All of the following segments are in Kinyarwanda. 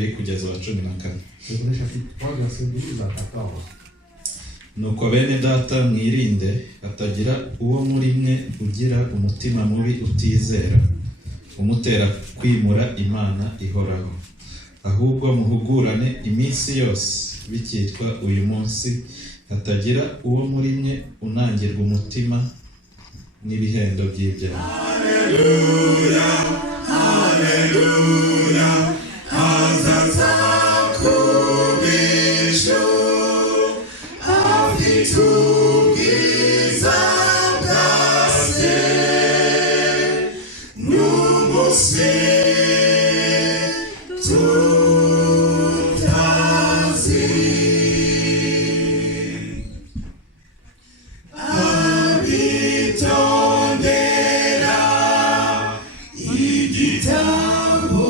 kabiri kugeza wa 14. Hébreux chapitre 3, verset 12 à 14. Nuko bene data mwirinde hatagira uwo muri mwe ugira umutima mubi utizera umutera kwimura Imana ihoraho, ahubwo muhugurane iminsi yose bikitwa uyu munsi, hatagira uwo muri mwe unangirwa umutima n'ibihendo by'ibyaha. Haleluya, haleluya, hazaza kubisho afite ubwiza bwase n'umunsi tutazi. Abitondera igitabo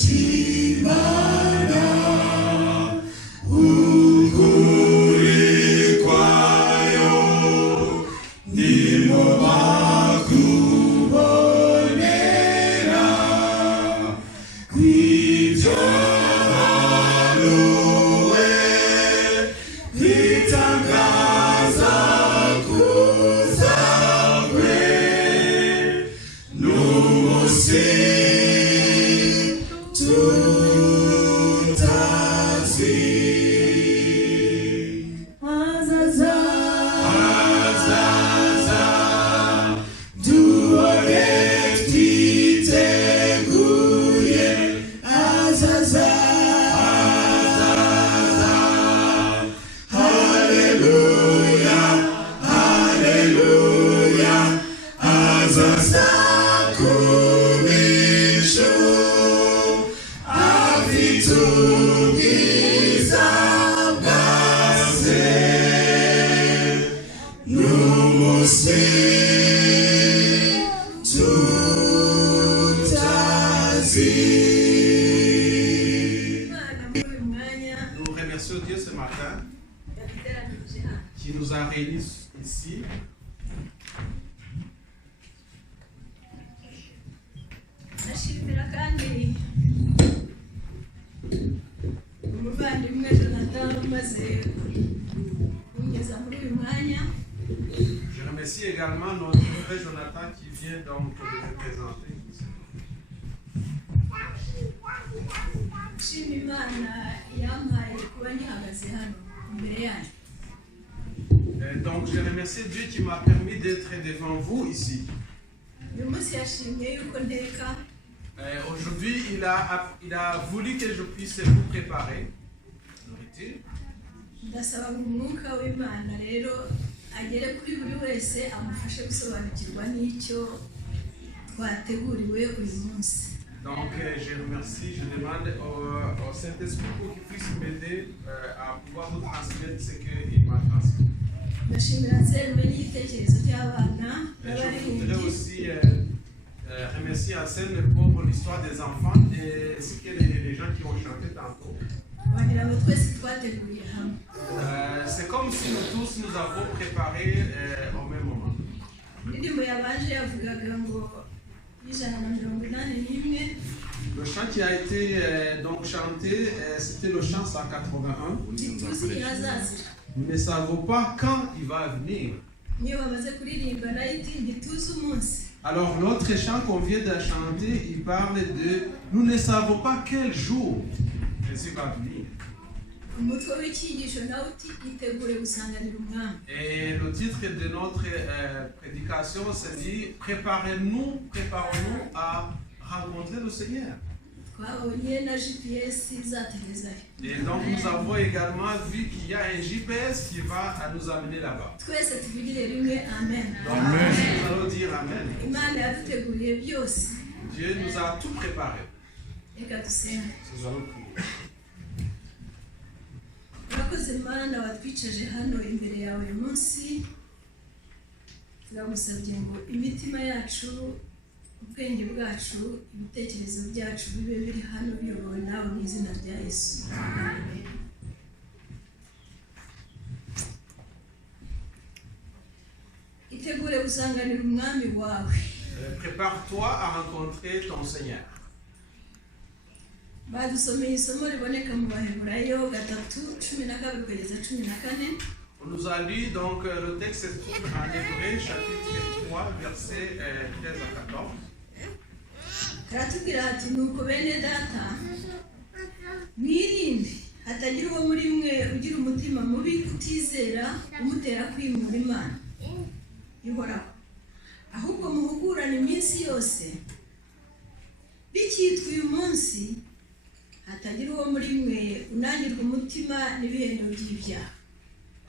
cy'Imana, ukuri kwayo nimo bakubonera kw'ibyo hanuwe bitangaza kuza kwe n'umunsi tutazi. Hazaza, hazaza, duhore twiteguye. Hazaza, hazaza, haleluya, haleluya, hazaza kubisho afite ubwiza bwase n'umunsi tutazi. Nous remercions Dieu ce matin qui nous a réunis ici. Ndashimira kandi umuvandimwe Jonathan umaze kugeza muri uyu mwanya. Je remercie également notre frère Jonathan qui vient donc de se présenter ici. Nshima Imana yampaye kuba ngihagaze hano imbere yanyu. Donc je remercie Dieu qui m'a permis d'être devant vous ici. Uyu munsi yashimye yuko nteka Aujourd'hui, il a voulu que je puisse vous préparer nourriture. ndasaba ngo umwuka w'Imana rero agere kuri buri wese amufashe gusobanukirwa n'icyo twateguriwe uyu munsi. Donc je remercie, je demande au Saint-Esprit pour qu'il puisse m'aider à pouvoir vous transmettre ce qu'il m'a transmis. Ndashimira Anselme n'igitekerezo cy'abana Et je voudrais n'abaririmbyi. aussi remercier Anselme pour l'histoire des enfants et ce que les gens qui ont chanté tantôt. Wagira ngo twese twateguriye hamwe. C'est comme si nous tous nous avons préparé au même moment. Indirimbo yabanje yavugaga ngo 181. Le chant qui a été donc chanté, c'était le chant 181. Ntituzi yazazira. Nous ne savons pas quand il va venir. Niyo bamaze kuririmba nayiti ntituzi umunsi. Alors l'autre chant qu'on vient de chanter, il parle de nous ne savons pas quel jour Jésus va venir. Umutwe w'icyigisho nawe uti itegure gusanganira umwami. Et le titre de notre prédication, c'est dit préparons-nous à rencontrer le Seigneur. Twabonye na GPS izategerezayo. Et donc nous avons également vu qu'il y a un GPS qui va nous amener là-bas. Twese tuvugire rimwe amen. Donc nous allons dire Amen. Imana yaduteguriye byose. Dieu nous a tout préparé. Reka dusenge. Nous allons prier. Urakoze Mana watwicaje hano imbere yawe uyu munsi. Turagusabye ngo imitima yacu, ubwenge bwacu, ibitekerezo byacu bibe biri hano biyobowe nawe mu izina rya Yesu. Amen. Itegure gusanganira umwami wawe. Prépare-toi à rencontrer ton Seigneur. badusomeye isomo riboneka mu Baheburayo 3:12-14. On nous a lu donc le texte se trouve en Hébreux chapitre 3 versets 13 à 14. Karatubwira ati nuko bene data mwirinde hatagira uwo muri mwe ugira umutima mubi utizera umutera kwimura Imana ihoraho, ahubwo muhugurane iminsi yose bikitwa uyu munsi hatagira uwo muri mwe unanirwa umutima n'ibihendo by'ibyaha.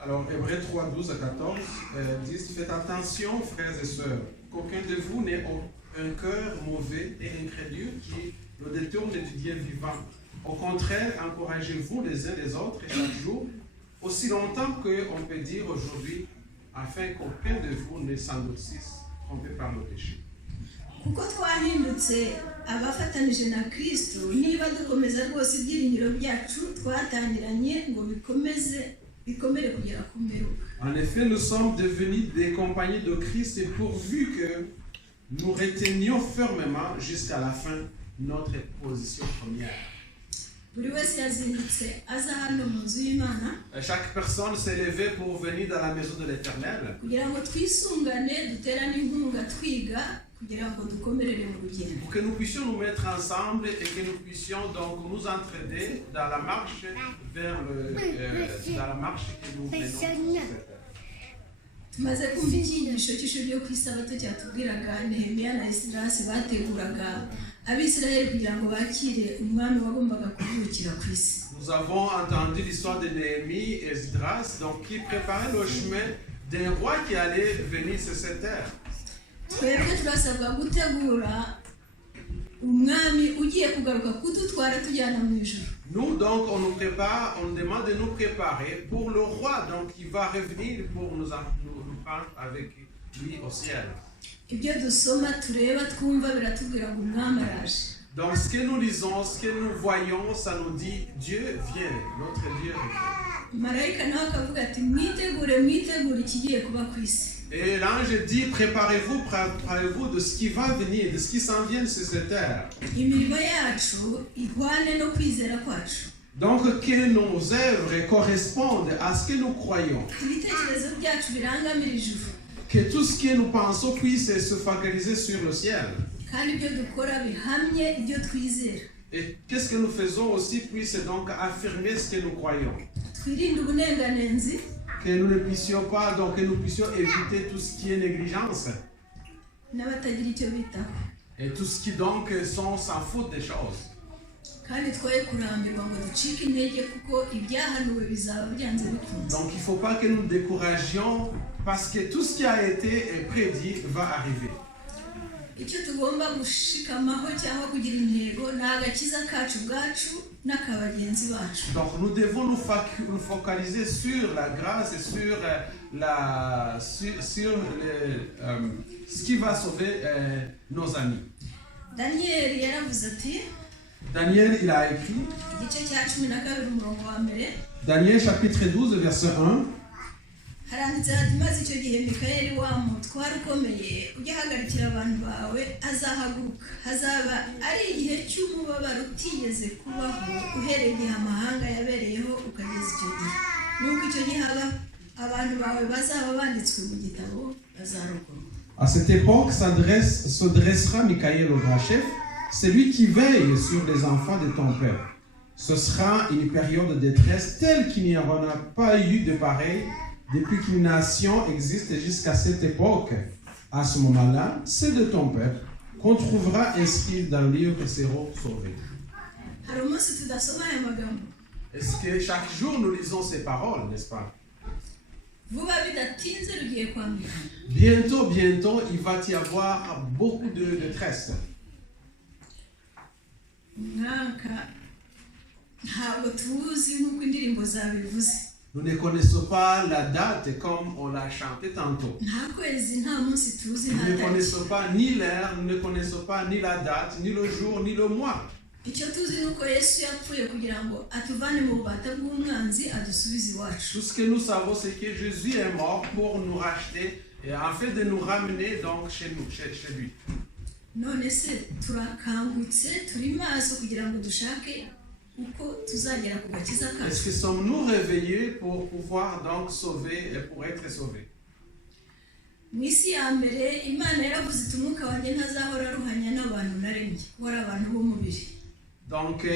Alors, Hébreux 3, 12 à 14 disent: faites attention, frères et sœurs, qu'aucun de vous n'ait un cœur mauvais et incrédule qui le détourne du Dieu vivant. Au contraire, encouragez-vous les uns les autres chaque jour, aussi longtemps qu'on peut dire aujourd'hui, afin qu'aucun de vous ne s'endurcisse, trompé par le péché. Kuko twahindutse abafatanije na Kristo, niba dukomeza rwose ibyiringiro byacu twatangiranye ngo bikomere kugera ku mperuka. En effet, nous sommes devenus des compagnons de Christ et pourvu que nous retenions fermement jusqu'à la fin notre position première. Buri wese yazindutse aza hano mu nzu y'Imana Chaque personne s'est levée pour venir dans la maison de l'Éternel kugira ngo twisungane duterane inkunga twiga kugira ngo dukomerere mu rugendo. pour que nous puissions nous mettre ensemble et que nous puissions donc nous entraider dans la marche vers dans la marche que nous menons. Tumaze kumva icyigisho cy'ishuri ryo ku Isabato cyatubwiraga Nehemiya na Esdras bateguraga Abisirayeli kugira ngo bakire umwami wagombaga kuvukira ku isi. Nous avons entendu l'histoire de Néhémie et Esdras, donc qui préparaient le chemin d'un roi qui allait venir sur cette terre. Twebwe turasabwa gutegura umwami ugiye kugaruka kudutwara tujyana mu ijuru. Nous donc on nous prépare, on nous demande de nous préparer pour le roi donc qui va revenir pour nous prendre avec lui au ciel. Ibyo dusoma tureba twumva biratubwira ngo umwami araje. Donc ce que nous lisons, ce que nous voyons, ça nous dit Dieu vient, notre Dieu revient. Marayika nawe akavuga ati mwitegure ikigiye kuba ku isi. Et l'ange dit préparez-vous de ce qui va venir, de ce qui s'en vient sur cette terre. Imirimo yacu ihwane no kwizera kwacu. Donc que nos œuvres correspondent à ce que nous croyons. Ibitekerezo byacu birangamira ijuru. Que tout ce que nous pensons puisse se focaliser sur le ciel. Kandi ibyo dukora bihamye ibyo twizera. Et qu'est-ce que nous faisons aussi puisse donc affirmer ce que nous croyons. Twirinde ubunenganenzi. Que nous ne puissions pas, donc que nous puissions éviter tout ce qui est négligence. N'abatagira icyo bitaho. Et tout ce qui donc s'en fout des choses. Kandi twoye kurambirwa ngo ducike intege kuko ibyahanuwe bizaba byanze bikunze. Donc il ne faut pas que nous découragions parce que tout ce qui a été prédit va arriver. Icyo tugomba gushikamaho cyangwa kugira intego ni agakiza kacu bwacu n'akabagenzi bacu. Donc nous devons nous focaliser sur la grâce et sur ce qui va sauver nos amis. Daniel yaravuze ati, Daniel il a écrit, igice cya 12 umurongo wa mbere, Daniel chapitre 12 verset 1. haranditse hati maze icyo gihe Mikayeli wa mutware ukomeye ujya ahagarikira abantu bawe azahaguruka, hazaba ari igihe cy'umubabaro utigeze kubaho uhereye igihe amahanga yabereyeho ukageza icyo gihe. Nubwo icyo gihe abantu bawe bazaba banditswe mu gitabo bazarokorwa. À cette époque se dressera Michaël le grand chef, celui qui veille sur les enfants de ton peuple. Ce sera une période de détresse telle qu'il n'y en a pas eu de pareil depuis qu'une nation existe jusqu'à cette époque. À ce moment-là, c'est de ton peuple qu'on trouvera inscrit dans le livre et seront sauvés. Est-ce que chaque jour nous lisons ces paroles, n'est-ce pas? Bientôt, il va y avoir beaucoup de détresse. Nous ne connaissons pas la date comme on l'a chanté tantôt. Nous ne connaissons pas ni l'heure, nous ne connaissons pas ni la date, ni le jour, ni le mois. Tout ce que nous savons, c'est que Jésus est mort pour nous racheter et afin de nous ramener donc chez lui. none se turakangutse turi maso kugira ngo dushake uko tuzagera ku gakiza Est-ce kacu? que sommes-nous réveillés pour pouvoir donc sauver et pour être sauvés? Mu isi ya mbere Imana yaravuze iti umwuka wanjye ntazahora aruhanya n'abantu naremye, wari abantu b'umubiri. Donc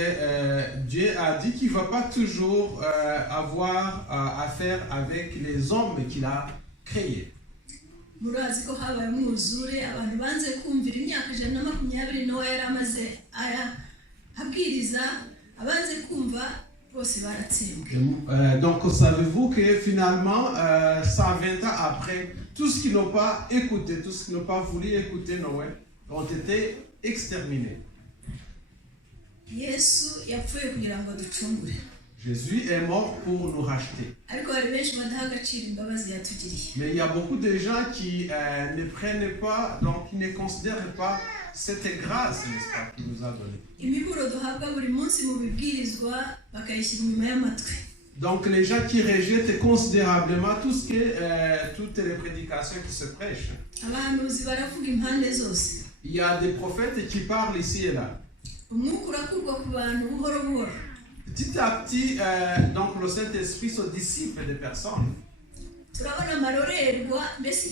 Dieu a dit qu'il ne va pas toujours avoir affaire avec les hommes qu'il a créés. Murazi ko habaye umwuzure, abantu banze kumvira imyaka 120 Nowa yari amaze abwiriza, abanze kumva bose baratsembwe. Donc savez-vous que finalement, 120 ans après, tous ceux qui n'ont pas écouté, tous ceux qui n'ont pas voulu écouter Noé ont été exterminés. Yesu yapfuye kugira ngo aducungure. Jésus est mort pour nous racheter. Ariko hari benshi badaha agaciro imbabazi yatugiriye. Mais il y a beaucoup de gens qui ne prennent pas, donc qui ne considèrent pas cette grâce, n'est-ce pas, qu'il nous a donnée. Imiburo duhabwa buri munsi mu bibwirizwa bakayishyira inyuma y'amatwi. Donc les gens qui rejettent considérablement toutes les prédications qui se prêchent. Abahanuzi baravuga impande zose. Il y a des prophètes qui parlent ici et là. Umwuka urakurwa ku bantu buhoro buhoro. Petit à petit, donc le Saint-Esprit se dissipe des personnes. Turabona amarorerwa mbese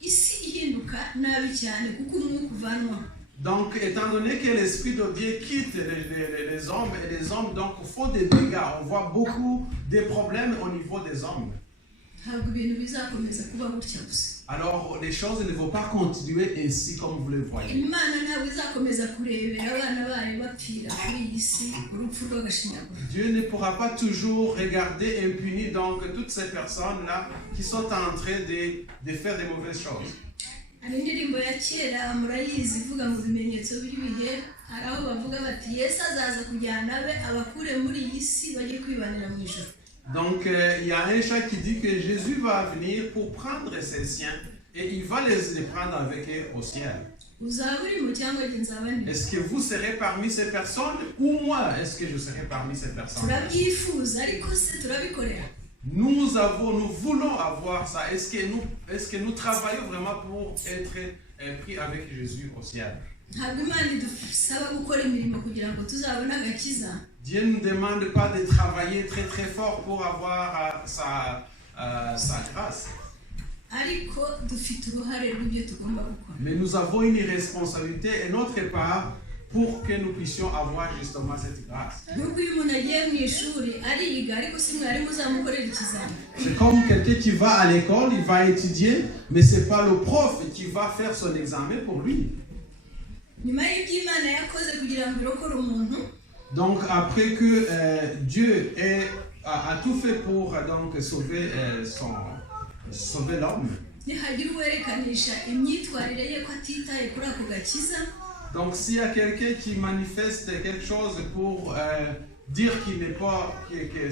isi ihinduka nabi cyane kuko umwuka uvanwa. Donc, étant donné que l'Esprit de Dieu quitte les hommes, et les hommes donc font des dégâts, on voit beaucoup de problèmes au niveau des hommes. Ntabwo ibintu bizakomeza kuba gutya gusa. Alors, les choses ne vont pas continuer ainsi comme vous le voyez. Imana ntabwo izakomeza kurebera abana bayo bapfira kuri iyi si urupfu rw'agashinyaguro. Dieu ne pourra pas toujours regarder impuni donc toutes ces personnes-là qui sont en train de faire des mauvaises choses. Hari indirimbo ya kera murayizi ivuga ngo ibimenyetso by'ibihe, hari aho bavuga bati Yesu azaza kujyana abe abakure muri iyi si bajye kwibanira mu ijuru. Donc, il y a un chant qui dit que Jésus va venir pour prendre ses siens et il va les prendre avec eux au ciel. Uzaba urimo cyangwa njye nzaba ndi? Est-ce que vous serez parmi ces personnes ou moi, est-ce que je serai parmi ces personnes? Turabyifuza ariko se turabikorera. Nous voulons avoir ça. Est-ce que nous travaillons vraiment pour être pris avec Jésus au ciel? Ntabwo Imana idusaba gukora imirimo kugira ngo tuzabone agakiza. Dieu ne nous demande pas de travailler très très fort pour avoir sa grâce. Ariko dufite uruhare rw'ibyo tugomba gukora. Mais nous avons une responsabilité et notre part pour que nous puissions avoir justement cette grâce. Nubwo iyo umuntu agiye mu ishuri ariga ariko si mwarimu uzamukorera ikizami. C'est comme quelqu'un qui va à l'école, il va étudier, mais c'est pas le prof qui va faire son examen pour lui. Nyuma y'ibyo Imana yakoze kugira ngo irokore umuntu, donc après que Dieu a tout fait pour donc sauver l'homme. nihagira uwerekanisha imyitwarire ye ko atitaye kuri ako gakiza, Donc s'il y a quelqu'un qui manifeste quelque chose pour dire qu'il n'est pas atitaye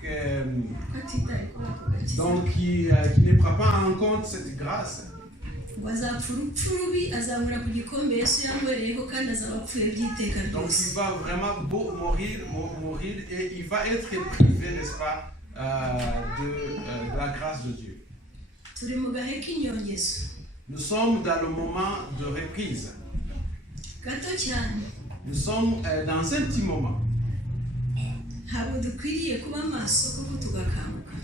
kuri ako gakiza, donc qui ne prend pas en compte cette grâce, ngo azapfa urupfu rubi, azamura ku gikombe Yesu yanywereyeho kandi azaba apfuye by'iteka donc ryose. il va vraiment mourir et il va être privé, n'est-ce pas, de la grâce de Dieu. Turi mu gahe k'inyongezo Nous sommes dans le moment de reprise. gato cyane. Nous sommes dans un petit moment. Ntabwo dukwiriye kuba maso kuko tugakanguka.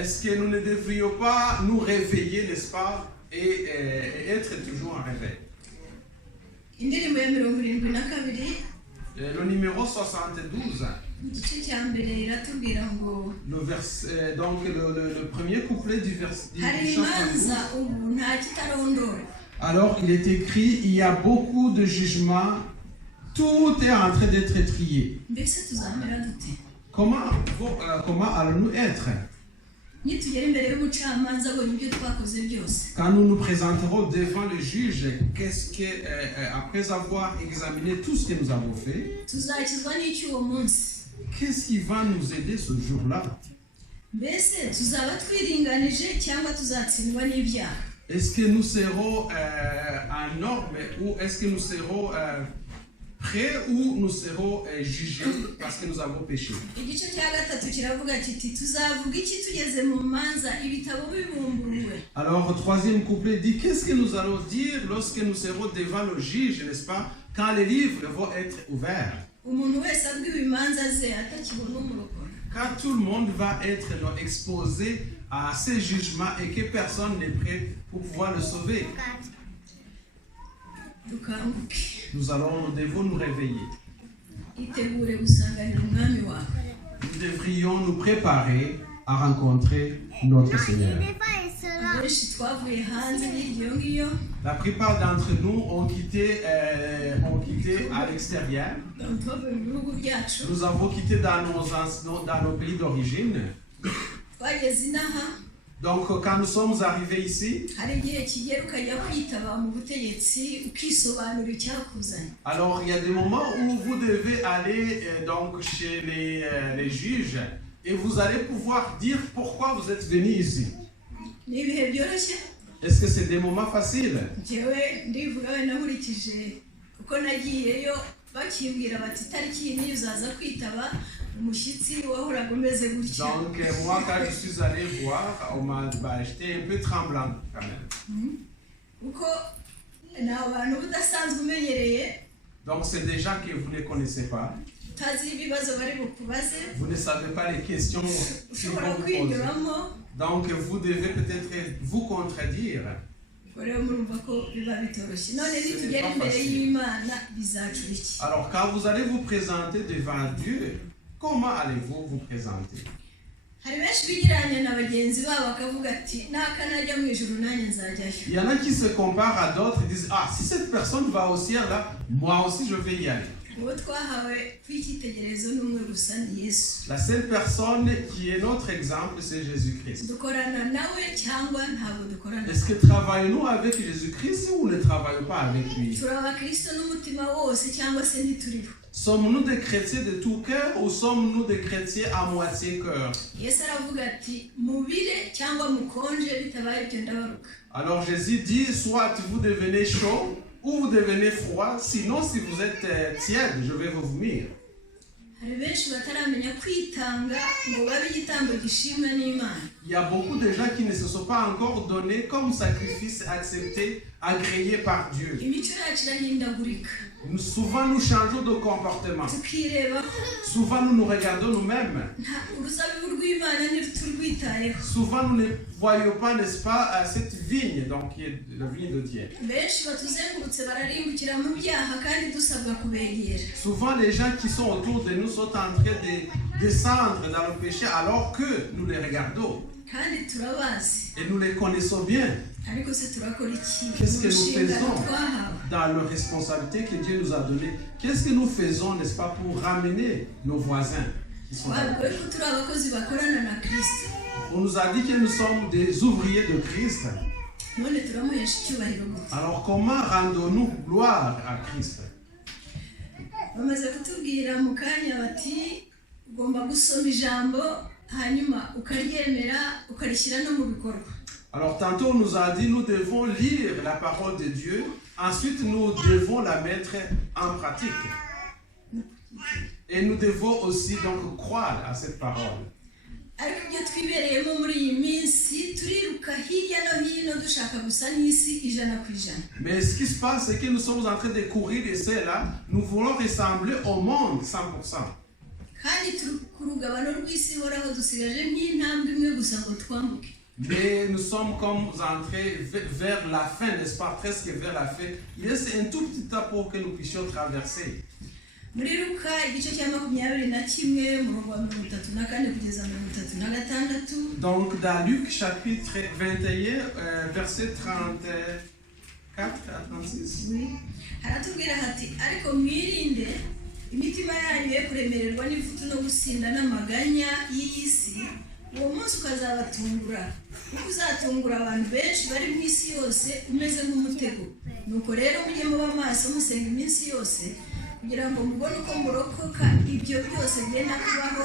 Est-ce que nous ne devrions pas nous réveiller, n'est-ce pas, et être toujours en réveil? Indirimbo ya 72 Le numéro 72, igice cya mbere iratubwira ngo donc le premier couplet du verset. hari imanza ubu nta kitarondora. Alors il est écrit, il y a beaucoup de jugements, tout est en train d'être trié. Mbese tuzamera dute? Comment allons-nous être Nitugera imbere y'umucamanza abonye ibyo twakoze byose, quand nous nous présenterons devant le juge? Après avoir examiné tout ce que nous avons fait, tuzakizwa n'iki uwo munsi? qu'est-ce qui va nous aider ce jour-là? Mbese tuzaba twiringanije cyangwa tuzatsindwa n'ibyaha? Est-ce que nous serons en norme ou est-ce que nous serons près où nous serons jugés parce que nous avons péché. igice cya gatatu kiravuga kiti tuzavuga iki tugeze mu manza ibitabo bibumburuwe. Alors, troisième couplet dit, qu'est-ce que nous allons dire lorsque nous serons devant le juge, n'est-ce pas, quand les livres vont être ouverts? Umuntu wese abwiwe imanza ze atakibona umurokora. Quand tout le monde va être exposé à ces jugements et que personne n'est prêt pour pouvoir le sauver. Dukanguke Nous devons nous réveiller. itegure gusanganira umwami wawe. Nous devrions nous préparer à rencontrer notre Seigneur. Benshi twavuye hanze y'iryo ngiyo, La plupart d'entre nous ont quitté à l'extérieur. twavuye mu bihugu byacu, Nous avons quitté dans nos pays d'origine. twageze inaha. Donc, quand nous sommes arrivés ici, Hari igihe kigera ukajya kwitaba mu butegetsi ukisobanura icyakuzanye. alors il y a des moments où vous devez aller donc chez les juges et vous allez pouvoir dire pourquoi vous êtes venu ici. Ni ibihe byoroshye. Est-ce que c'est des moments faciles? Njyewe ndivuga wenda nkurikije uko nagiyeyo bakimbwira bati itariki iyi niyo uzaza kwitaba umushyitsi wahoraga umeze gutya. Donc moi quand je suis allé voir, j'étais un peu tremblant quand même. Kuko ni abantu udasanzwe umenyereye, Donc c'est des gens que vous ne connaissez pas. utazi ibibazo bari bukubaze, Vous ne savez pas les questions qu'ils ushobora vont vous poser. kwinyuramo. Donc vous devez peut-être vous contredire. Ubwo rero murumva ko biba bitoroshye. None nitugera imbere y'Imana bizacu iki? Alors quand vous allez vous présenter devant Dieu, comment allez-vous vous présenter? Hari benshi bigiranye na bagenzi babo bakavuga ati naka najya mu ijuru nanjye nzajyayo. Il y en a qui se comparent à d'autres et disent, ah, si cette personne va au ciel là, moi aussi je vais y aller. Uwo twahawe kw'icyitegererezo ni umwe gusa ni Yesu. La seule personne qui est notre exemple, c'est Jésus-Christ. Dukorana nawe cyangwa ntabwo dukorana Est-ce que travaillons-nous avec Jésus-Christ ou ne travaillons pas avec lui? turi abakristo n'umutima wose cyangwa se ntituriho. Sommes-nous des chrétiens de tout cœur ou sommes-nous des chrétiens à moitié cœur? Yesu aravuga ati mubire cyangwa mukonje bitabaye ibyo ndabaruka. Alors Jésus dit, soit vous devenez chaud ou vous devenez froid, sinon si vous êtes tiède, je vais vous vomir. Hari benshi bataramenya kwitanga ngo babe igitambo gishimwa n'Imana. Il y a beaucoup de gens qui ne se sont pas encore donnés comme sacrifice accepté, agréé par Dieu. Imico yacu irahindagurika, Souvent nous changeons de comportement. tukireba Souvent nous nous regardons nous-mêmes. uruzabibu rw'Imana ntiturwitayeho. Souvent nous ne voyons pas, n'est-ce pas, cette vigne, donc qui est la vigne de Dieu. Benshi batuzengurutse bararimbukira mu byaha kandi dusabwa kubegera. Souvent les gens qui sont autour de nous sont en train de descendre dans le péché alors que nous les regardons. Kandi turabazi, Et nous les connaissons bien. ariko se turakora iki? Qu'est-ce que nous Inshingano faisons twahawe. dans la responsabilité que Dieu nous a donnée? Qu'est-ce que nous faisons, n'est-ce pas, pour ramener nos voisins qui sont dans le Twabwiwe péché? ko turi abakozi bakorana na Kristo. On nous a dit que nous sommes des ouvriers de Christ. None turamuhesha icyubahiro gute? Alors comment rendons-nous gloire à Christ? Bamaze kutubwira mu kanya bati ugomba gusoma ijambo hanyuma ukaryemera ukarishyira no mu bikorwa. Alors tantôt on nous a dit nous devons lire la parole de Dieu, ensuite nous devons la mettre en pratique. Et nous devons aussi donc croire à cette parole. Ariko ibyo twibereyemo muri iyi minsi turiruka hirya no hino dushaka gusa n'isi ijana ku ijana. Mais ce qui se passe, c'est que nous sommes en train de courir et c'est là, nous voulons ressembler au monde 100%. Kandi turi ku rugabano rw'isi ihoraho dusigaje nk'intambwe imwe gusa ngo twambuke. Mais nous sommes comme entrés vers la fin, n'est-ce pas, presque vers la fin. Il reste un tout petit temps pour que nous puissions traverser. Muri Luka igice cya 21 umurongo wa 34 kugeza 36. Donc dans Luc chapitre 21, verset 34 à 36. Oui. Haratubwira hati ariko mwirinde imitima yanyu yo kuremererwa n'ivutu no gusinda n'amaganya y'isi, uwo munsi ukazabatungura kuko uzatungura abantu benshi bari mu isi yose umeze nk'umutego. Nuko rero mujye muba maso musenga iminsi yose kugira ngo mubone uko murokoka ibyo byose byenda kubaho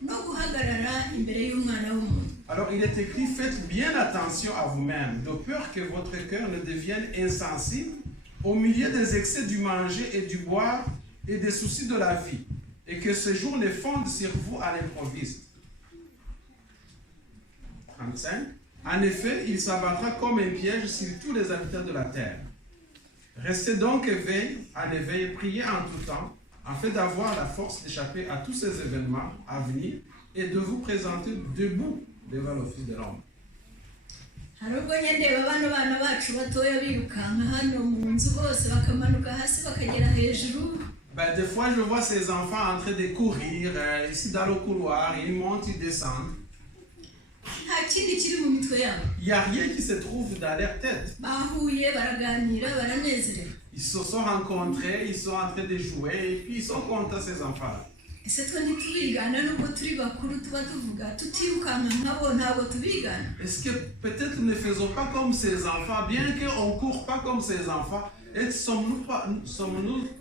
no guhagarara imbere y'umwana w'umuntu. Alors il est écrit, faites bien attention à vous-même, de peur que votre cœur ne devienne insensible au milieu des excès du manger et du boire et des soucis de la vie, et que ce jour ne fonde sur vous à l'improviste. 35. En effet, il s'abattra comme un piège sur tous les habitants de la terre. Restez donc en éveil, priez en tout temps, afin d'avoir la force d'échapper à tous ces événements à venir et de vous présenter debout devant le Fils de l'homme. hari ubwo ndeba bano bana bacu batoya birukanka hano mu nzu bose bakamanuka hasi bakagera hejuru. Des fois, je vois ces enfants en train de courir ici dans le couloir, ils montent, ils descendent. Nta kindi kiri mu mitwe yabo. Il n'y a rien qui se trouve dans leur tête. Bahuye baraganira baranezerewe. Ils se sont rencontrés, ils sont en train de jouer et puis ils sont contents ces enfants. Ese twe ntitubigana nubwo turi bakuru tuba tuvuga tutirukanka nkabo ntabwo tubigana. Est-ce que peut-être nous ne faisons pas comme ces enfants, bien qu'on ne court pas comme ces enfants, et sommes-nous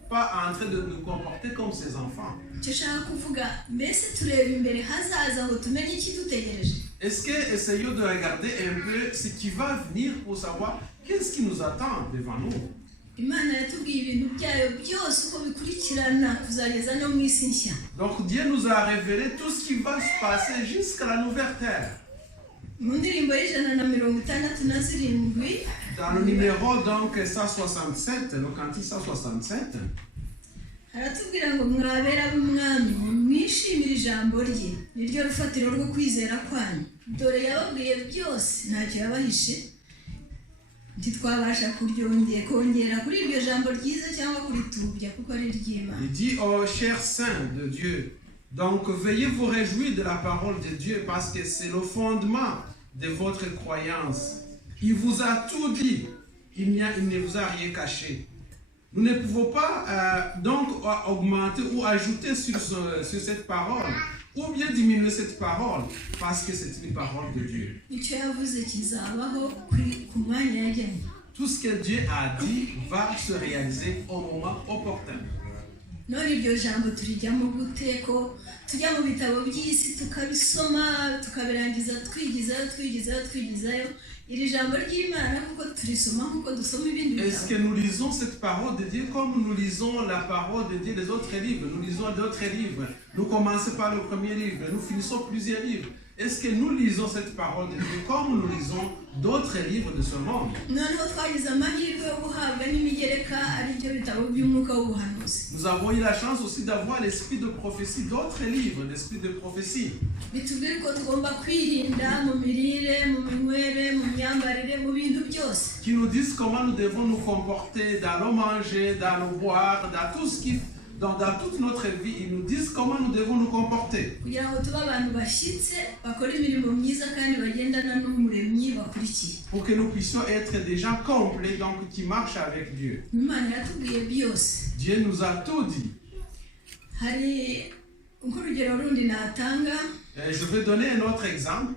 pas en train de nous comporter comme ces enfants? Icyo nshaka kuvuga mbese tureba imbere hazaza ngo tumenye ikidutegereje. Est-ce que essayons de regarder un peu ce qui va venir pour savoir qu'est-ce qui nous attend devant nous? Imana yatubwiye ibintu byayo byose uko bikurikirana kuzageza no mu isi nshya. Donc Dieu nous a révélé tout ce qui va se passer jusqu'à la nouvelle terre. Mu ndirimbo y'167 Dans le numéro donc 167, le cantique 167, haratubwira ngo mwabera b'umwami mwishimire ijambo rye niryo rufatiro rwo kwizera kwanyu. Dore yababwiye byose ntacyo yabahishe. Ntitwabasha kongera kuri iryo jambo ryiza cyangwa kuritubya kuko ari iry'Imana. Il dit aux chers saints de Dieu, donc veuillez vous réjouir de la parole de Dieu parce que c'est le fondement de votre croyance. Il vous a tout dit, il ne vous a rien caché. Nous ne pouvons pas donc augmenter ou ajouter sur cette parole ou bien diminuer cette parole parce que c'est une parole de Dieu. Icyo yavuze kizabaho ku mwanya yagennye. Tout ce que Dieu a dit va se réaliser au moment opportun. None iryo jambo turijyamo gute ko tujya mu bitabo by'isi tukabisoma tukabirangiza twigizayo iri jambo ry'Imana kuko turisoma kuko dusoma ibindi bitabo. Est-ce que nous lisons cette parole de Dieu comme nous lisons la parole de Dieu des autres livres? Nous lisons d'autres livres. Nous commençons par le premier livre, nous finissons plusieurs livres. Est-ce que nous lisons cette parole de Dieu comme nous lisons d'autres livres de ce monde? Nous avons eu la chance aussi d'avoir l'esprit de prophétie, d'autres livres, l'esprit de prophétie. Qui nous disent comment nous devons nous comporter dans le manger, dans le boire, dans tout ce qui... Dans toute notre vie, ils nous disent comment nous devons nous comporter. Pour que nous puissions être des gens complets, donc qui marchent avec Dieu. Dieu nous a tout dit. Je vais donner un autre exemple.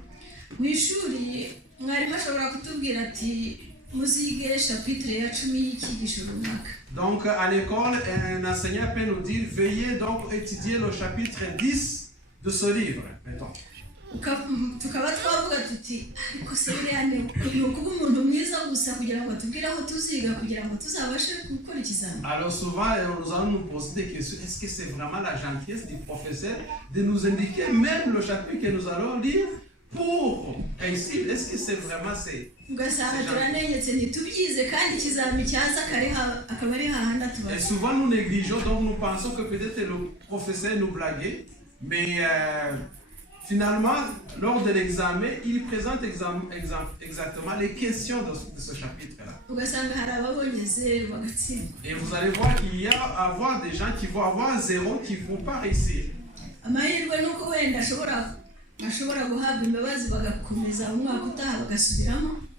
Donc à l'école, un enseignant peut nous dire veuillez donc étudier le chapitre 10 de ce livre. Mettons. Alors souvent nous allons nous poser des questions. Est-ce que c'est vraiment la gentillesse du professeur de nous indiquer même le chapitre que nous allons lire pour réussir? Est-ce que c'est vraiment Et souvent nous négligeons, donc nous pensons que peut-être le professeur nous blaguait, mais finalement, lors de l'examen, il présente exactement les questions de ce chapitre-là. Et vous allez voir qu'il y a des gens qui vont avoir 0, qui ne vont pas réussir.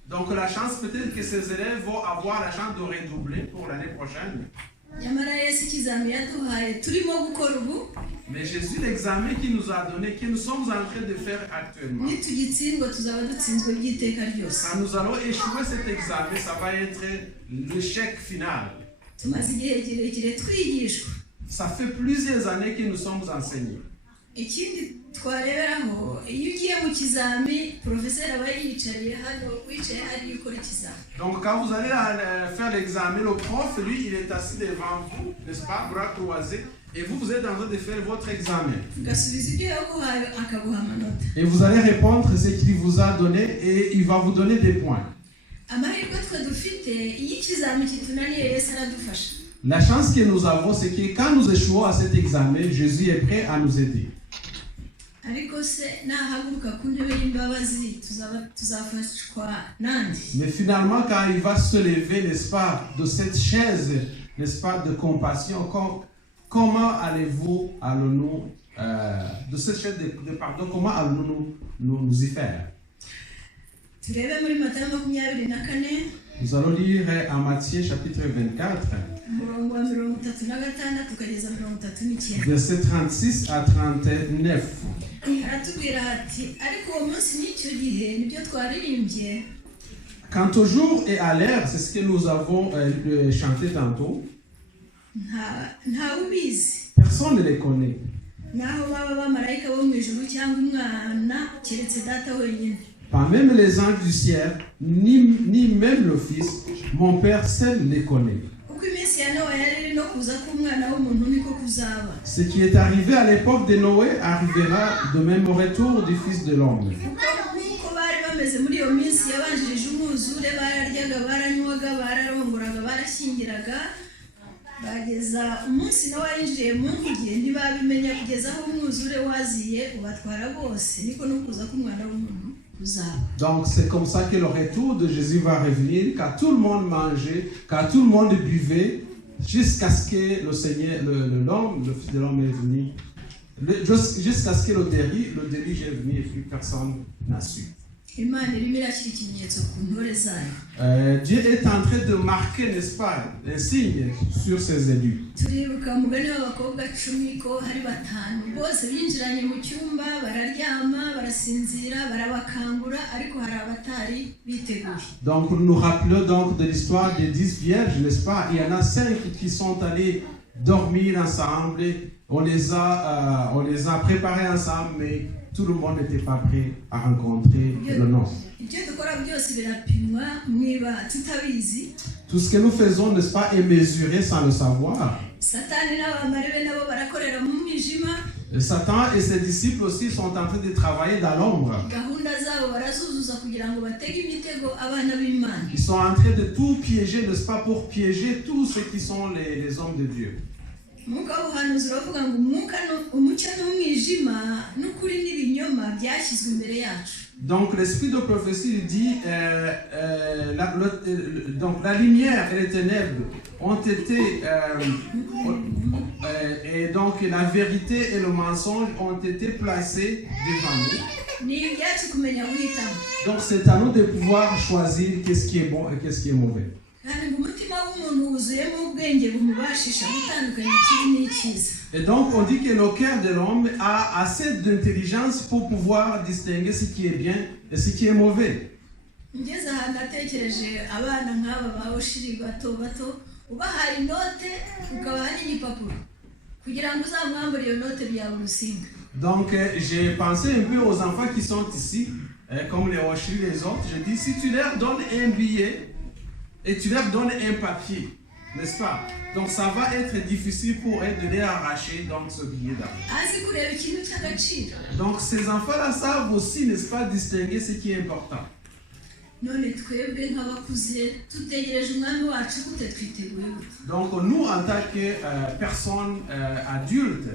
Donc la chance peut-être que ces élèves vont avoir la chance de redoubler pour l'année prochaine. Mais Jésus, l'examen qu'il nous a donné, que nous sommes en train de faire actuellement, quand nous allons échouer cet examen, ça va être l'échec final. Ça fait plusieurs années que nous sommes enseignés. twareberaho iyo ugiye mu kizami professeur aba yiyicariye hano wicaye hari gukora ikizami. Donc quand vous allez faire l'examen, le prof, lui, il est assis devant vous, n'est-ce pas, bras croisés, et vous êtes en train de faire votre examen. ugasubiza ibyo yaguhaye akaguha amanota. Et vous allez répondre ce qu'il vous a donné et il va vous donner des points. Amahirwe twe dufite iyo ikizami kitunaniye Yesu aradufasha. La chance que nous avons, c'est que quand nous échouons à cet examen, Jésus est prêt à nous aider. Ariko se nahaguruka ku ntebe y'imbabazi tuzafashwa nande. Mais finalement, quand il va se lever, n'est-ce pas, de cette chaise, n'est-ce pas, de compassion, comment allons-nous, de cette chaise de pardon, comment allons-nous nous y faire? Turebe muri Matayo 24. Nous allons lire en Matthieu chapitre 24, umurongo wa 36 tukageza 39. verset 36 à 39. Aratubwira ati ariko uwo munsi n'icyo gihe nibyo twaririmbye. Quant au jour et à l'heure, c'est ce que nous avons chanté tantôt. Nta ubizi. Personne ne les connaît. Naho baba bamarayika bo mu ijuru cyangwa umwana keretse data wenyine. Pas même les anges du ciel, ni même le Fils, mon Père seul les connaît. Ce qui est arrivé à l'époque de Noé arrivera de même au retour du Fils de l'homme. bageza umunsi nawe yinjiye mu nkuge ntibabimenya kugeza aho umwuzure waziye ubatwara bose niko no kuza k'umwana w'umuntu uzaba. Donc c'est comme ça que le retour de Jésus va revenir, car tout le monde mangeait, car tout le monde buvait, jusqu'à ce que le Seigneur, l'homme, le Fils de l'homme est venu, jusqu'à ce que le déluge est venu et plus personne n'a su. Dieu est en train de marquer, n'est-ce pas, un signe sur ses élus. Donc nous nous rappelons donc de l'histoire des 10 vierges, n'est-ce pas? Il y en a 5 qui sont allés dormir ensemble. On les a préparés ensemble, mais tout le monde n'était pas prêt à rencontrer le nom. Tout ce que nous faisons, n'est-ce pas, est mesuré sans le savoir. Satan et ses disciples aussi sont en train de travailler dans l'ombre. Ils sont en train de tout piéger, n'est-ce pas, pour piéger tous ceux qui sont les hommes de Dieu. Donc l'esprit de prophétie dit donc la lumière et les ténèbres ont été et donc la vérité et le mensonge ont été placés devant nous. Donc c'est à nous de pouvoir choisir qu'est-ce qui est bon et qu'est-ce qui est mauvais. Et donc on dit que le cœur de l'homme a assez d'intelligence pour pouvoir distinguer ce qui est bien et ce qui est mauvais. Donc j'ai pensé un peu aux enfants qui sont ici, comme les Oshiri, les autres. Je dis, si tu leur donnes un billet et tu leur donnes un papier, n'est-ce pas? Donc ça va être difficile pour eux de les arracher dans ce billet-là. Donc ces enfants-là savent aussi, n'est-ce pas, distinguer ce qui est important. Donc nous, en tant que personnes adultes,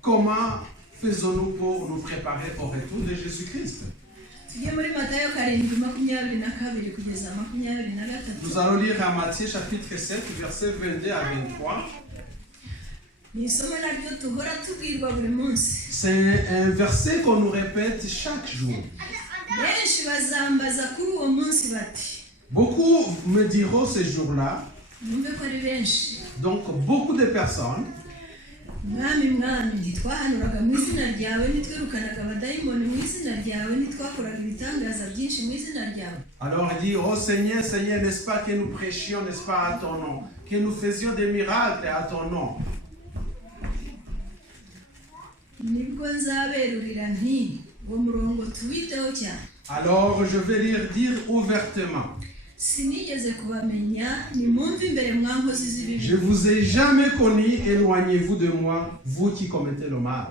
comment faisons-nous pour nous préparer au retour de Jésus-Christ? Nous allons lire à Matthieu chapitre 7, versets 22 à 23. C'est un verset qu'on nous répète chaque jour. Beaucoup me diront ce jour-là, donc beaucoup de personnes, alors il dit, oh Seigneur, Seigneur, n'est-ce pas que nous prêchions, n'est-ce pas, à ton nom, que nous faisions des miracles à ton nom. nibwo nzaberurira nti uwo murongo tuwiteho cyane. Alors je vais dire ouvertement. Sinigeze kubamenya nimumve imbere mwankozi z'ibibi. Je vous ai jamais connu, éloignez-vous de moi, vous qui commettez le mal.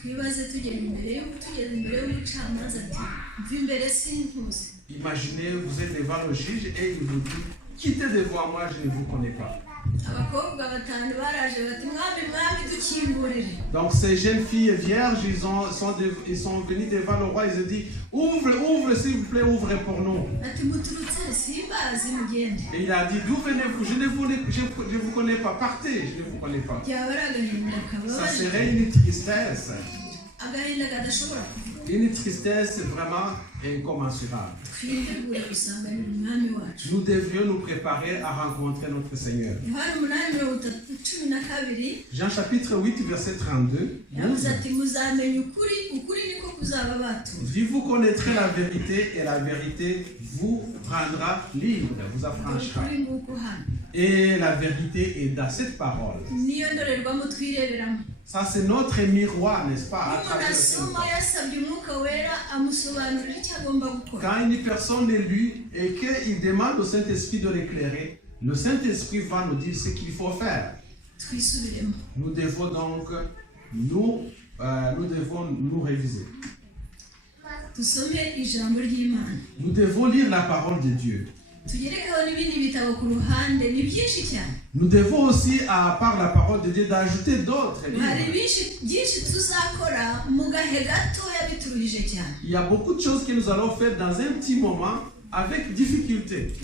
Twibaze tugeze imbere y'umucamanza ati mva imbere sinkuzi. Imaginez, vous êtes devant le juge et il vous dit, quittez devant moi, je ne vous connais pas. Abakobwa batanu baraje bati mwami dukingurire. Donc ces jeunes filles vierges, ils sont venus devant le roi, ils ont dit, ouvre s'il vous plaît, ouvrez pour nous. Ati muturutse simbazi mugende. Et il a dit, d'où venez-vous? Je ne vous connais pas, partez, je ne vous connais pas. Ça serait une tristesse. Une tristesse vraiment incommensurable. Nous devrions nous préparer à rencontrer notre Seigneur. Jean chapitre 8, verset 32. Puis vous connaîtrez la vérité et la vérité vous rendra libre, vous affranchira. Et la vérité est dans cette parole. Ça c'est notre miroir, n'est-ce pas? Quand une personne est lue et qu'il demande au Saint-Esprit de l'éclairer, le Saint-Esprit va nous dire ce qu'il faut faire. Nous devons donc nous réviser. Nous devons lire la parole de Dieu. Nous devons aussi, par la parole de Dieu, d'ajouter d'autres livres. Il y a beaucoup de choses que nous allons faire dans un petit moment avec difficulté.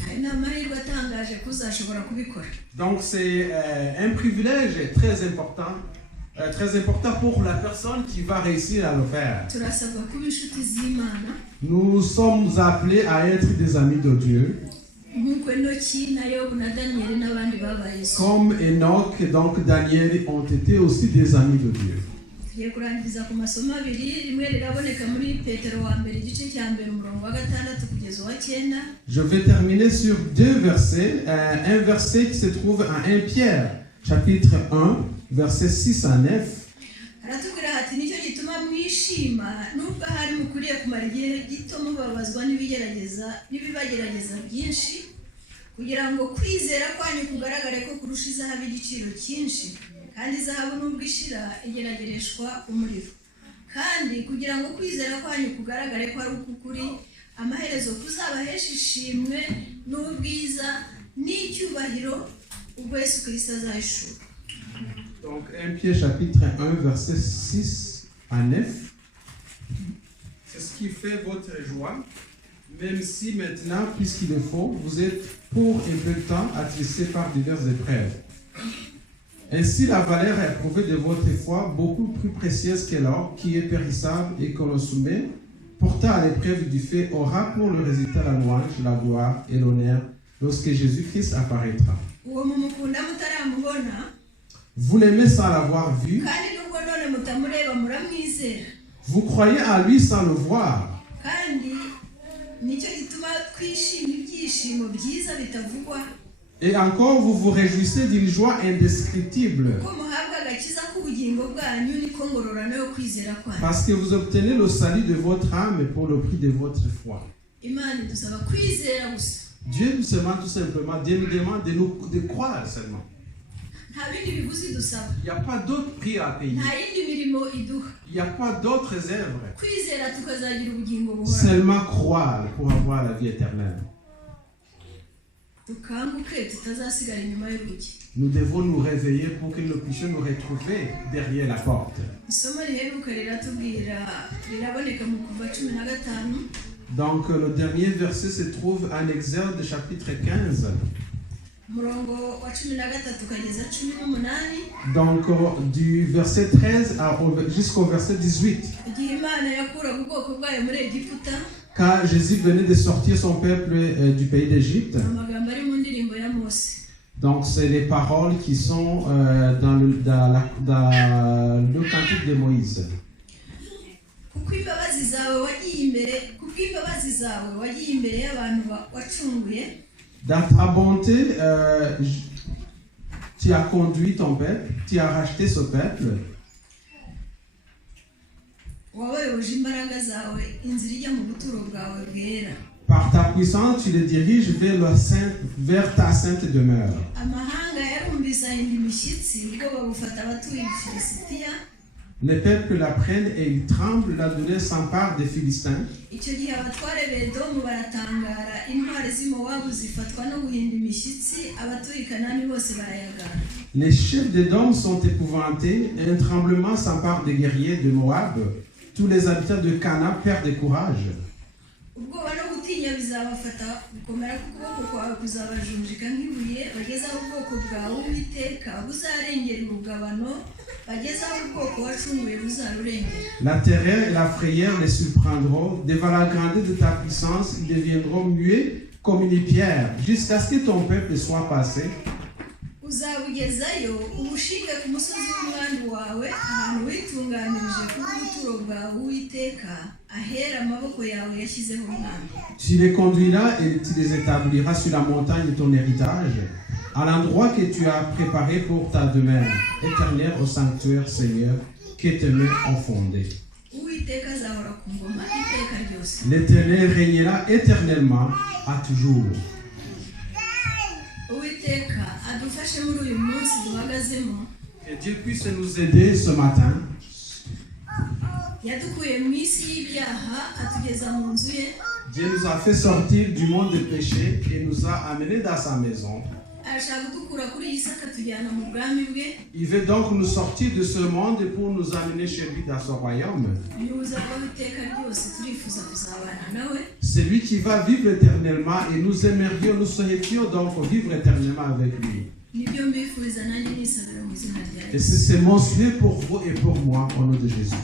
Donc c'est un privilège très important pour la personne qui va réussir à le faire. Nous sommes appelés à être des amis de Dieu. Comme Enoch, donc Daniel ont été aussi des amis de Dieu. Je vais terminer sur deux versets. Un verset qui se trouve en 1 Pierre, chapitre 1, versets 6 à 9. kugira ngo kwizera kwanyu kugaragare ko kurusha izahabu igiciro cyinshi kandi izahabu nubwo ishira igeragereshwa umuriro kandi kugira ngo kwizera kwanyu kugaragare ko ari ukuri amaherezo kuzabahesha ishimwe n'ubwiza n'icyubahiro ubwo Yesu Kristo azahishura. Donc 1 Pierre chapitre 1 verset 6 à 9. C'est ce qui fait votre joie, même si maintenant, puisqu'il le faut, vous êtes pour un peu de temps attristés par diverses épreuves. Ainsi, la valeur éprouvée de votre foi, beaucoup plus précieuse que l'or, qui est périssable et que l'on soumet, portant à l'épreuve du fait, aura pour le résultat la louange, la gloire et l'honneur lorsque Jésus-Christ apparaîtra. Vous l'aimez sans l'avoir vu. Vous croyez à lui sans le voir. Et encore, vous vous réjouissez d'une joie indescriptible. Parce que vous obtenez le salut de votre âme pour le prix de votre foi. Dieu nous demande tout simplement, Dieu nous demande de croire seulement. Il n'y a pas d'autre prix à payer. Il n'y a pas d'autres œuvres. Seulement croire pour avoir la vie éternelle. Nous devons nous réveiller pour que nous puissions nous retrouver derrière la porte. Donc le dernier verset se trouve en Exode chapitre 15. Donc du verset 13 jusqu'au verset 18. Quand Jésus venait de sortir son peuple du pays d'Égypte. Donc c'est les paroles qui sont dans le cantique de Moïse. Dans ta bonté, tu as conduit ton peuple, tu as racheté ce peuple. wabayoboje imbaraga zawe inzira ijya mu buturo bwawe bwera. Par ta puissance, tu les diriges vers ta sainte demeure. Amahanga yarumvise ahinda imishyitsi ubwo babufata abatuye Filisitiya. Les peuples la prennent et ils tremblent, la douleur s'empare des Philistins. Icyo gihe abatware b'Edomu baratangara, intwari z'i Mowabu zifatwa no guhinda imishyitsi, abatuye i Kanani bose barayagana. Les chefs d'Édom sont épouvantés et un tremblement s'empare des guerriers de Moab. Tous les habitants de Canaan perdent courage. Ubwoba no gutinya bizabafata, gukomera k'ukuboko kwawe kuzabajunjika nk'ibuye, bageze aho ubwoko bwawe Uwiteka buzarengera urugabano, bageze aho ubwoko wacunguye buzarurengera. La terreur et la frayeur les surprendront. Devant la grandeur de ta puissance, ils deviendront muets comme une pierre, jusqu'à ce que ton peuple soit passé. Uzabugezayo ubushinge ku musozi w'umwandu wawe, ahantu witunganirije kubw'ubuturo bwawe Uwiteka, ahera amaboko yawe yashyizeho umwami. Tu les conduiras et tu les établiras sur la montagne de ton héritage, à l'endroit que tu as préparé pour ta demeure, éternelle au sanctuaire, Seigneur, que tes mains ont fondé. Uwiteka azahora ku ngoma iteka ryose. L'Éternel régnera éternellement à toujours. Uwiteka adufashe muri uyu munsi duhagazemo. Que Dieu puisse nous aider ce matin. Yadukuye mu isi y'ibyaha atugeza mu nzu ye. Dieu nous a fait sortir du monde des péchés et nous a amenés dans sa maison. Arashaka kudukura kuri iyi si akatujyana mu bwami bwe. Il veut donc nous sortir de ce monde pour nous amener chez lui dans son royaume. Niwe uzabaho iteka ryose, turifuza kuzabana nawe. C'est lui qui va vivre éternellement et nous aimerions, nous souhaitions donc vivre éternellement avec lui. Nibyo mbifuriza nanjye nisabira mu izina rya Et Yesu. c'est mon souhait pour vous et pour moi au nom de Jésus.